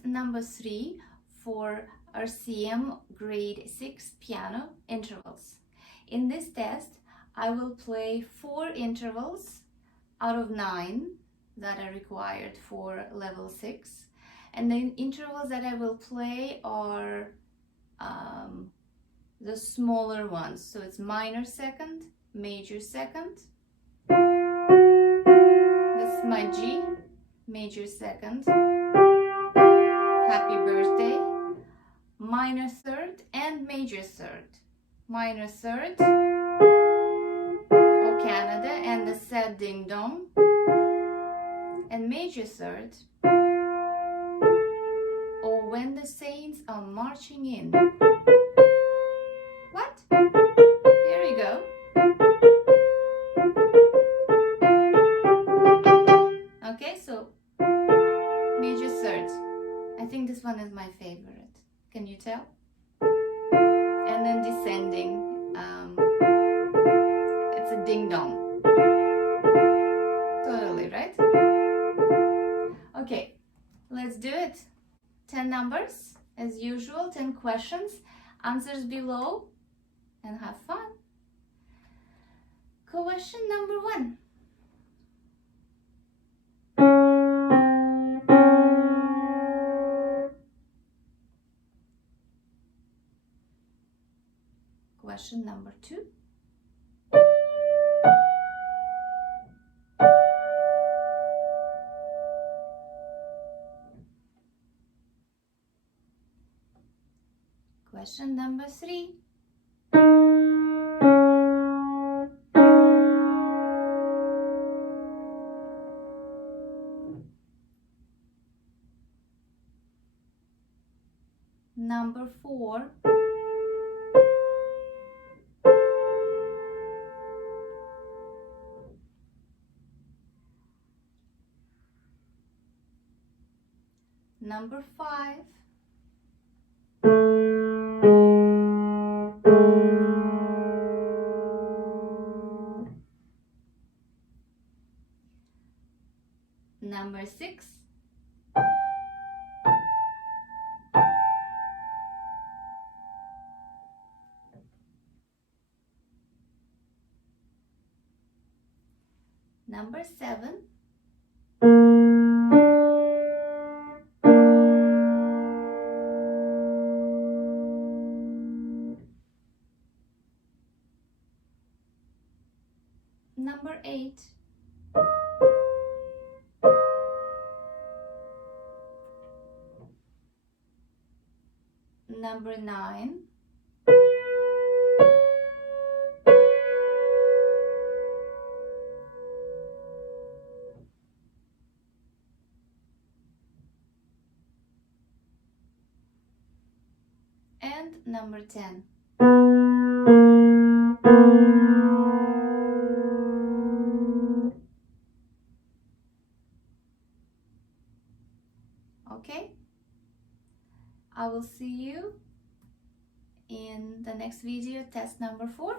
test number 3 for RCM grade 6 piano intervals. In this test, I will play 4 intervals out of 9 that are required for level 6. And the intervals that I will play are the smaller ones. So it's minor second, major second. This is my G, major second, happy birthday, minor third and major third. Minor third, oh Canada, and the sad ding dong, and major third, oh when the saints are marching in. What? Here we go. Okay, so major third. I think this one is my favorite. Can you tell? And then descending. It's a ding dong. Totally, right? Okay, let's do it. 10 numbers, as usual, 10 questions, answers below, and have fun. Question number 1. Question number 2. Question number 3. Number 4. Number 5. Number 6. Number 7. Number 8. Number 9. And number 10. Okay, I will see you in the next video, test number 4.